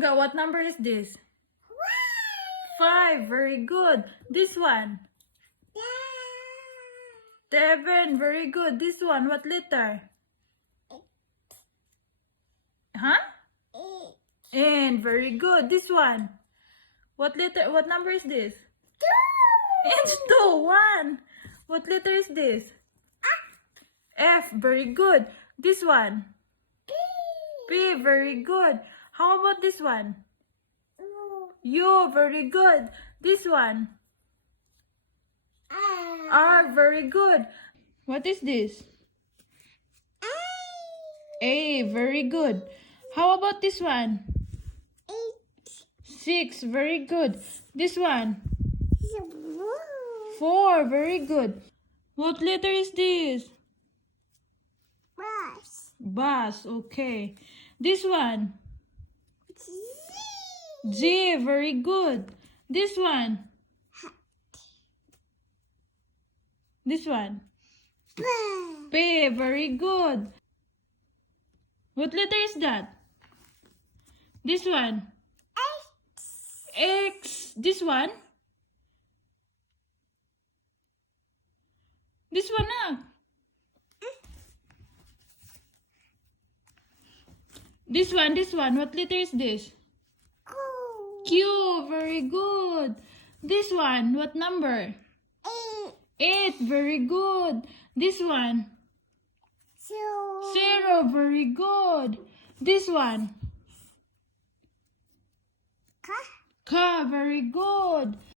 What number is this? 5. Very good. This one? 7. Very good. This one, what letter? Huh? 8. Very good. This one? What letter? What number is this? 2. It's 2. 1. What letter is this? F. Very good. This one? P. Very good. How about this one? U. Very good. This one? R. Very good. What is this? A. Very good. How about this one? 6. Very good. This one? 4. Very good. What letter is this? Bus. Okay. This one? G. Very good. This one? This one? P. Very good. What letter is that? This one? X. This one? This one na. This one. What letter is this? Q. Very good. This one, what number? 8. Very good. This one? 0. Very good. This one? K. Very good.